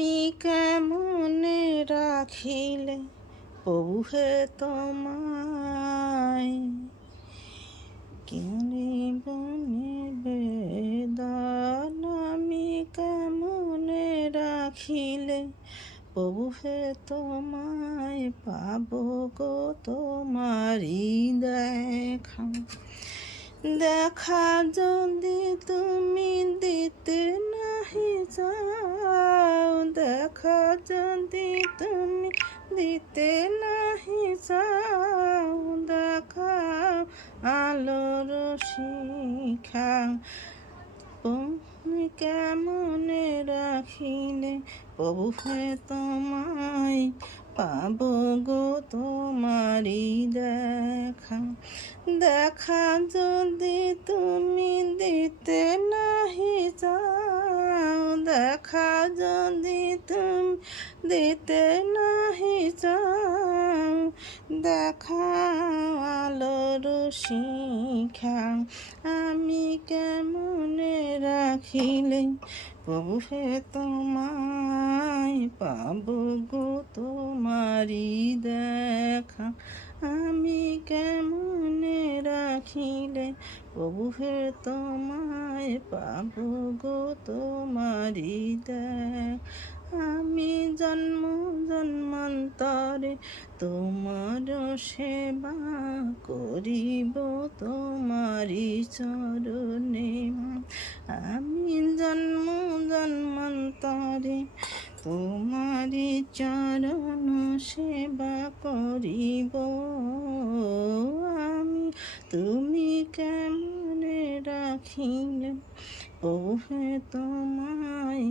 আমি কেমনে রাখিলে প্রভু হে তোমায়, কেমনে বনে বেদন আমি কেমনে রাখিলে প্রভু হে তোমায়, পাবো গো তোমারি দেখা। দেখা যদি তুমি দিতে নাহি চাও, দেখা যদি তুমি দিতে নাহি চাও, দেখা আলোর শিখা তুমি কেমনে রাখিলে প্রভু হে তোমায়, পাবো গো তোমারি দেখা। দেখা যদি তুমি দিতে নাহি চাও, দেখা যদি তুমি দিতে নাহি চাও, দেখা আলোর শিখা আমি কেমনে রাখিলে প্রভু হে তোমায়, পাবো গো তোমারি দেখা। আমি কেমনে রাখিলে প্রভু হে তোমায়, পাবো গো তোমারি দেখা। আমি জন্ম জন্মান্তরে তোমার সেবা করিব তোমারি চরণে। আমি জন্ম জন্মান্তরে তোমারি চরণ সেবা করিব আমি। তুমি কেমনে রাখিলে প্রভু হে তোমায়,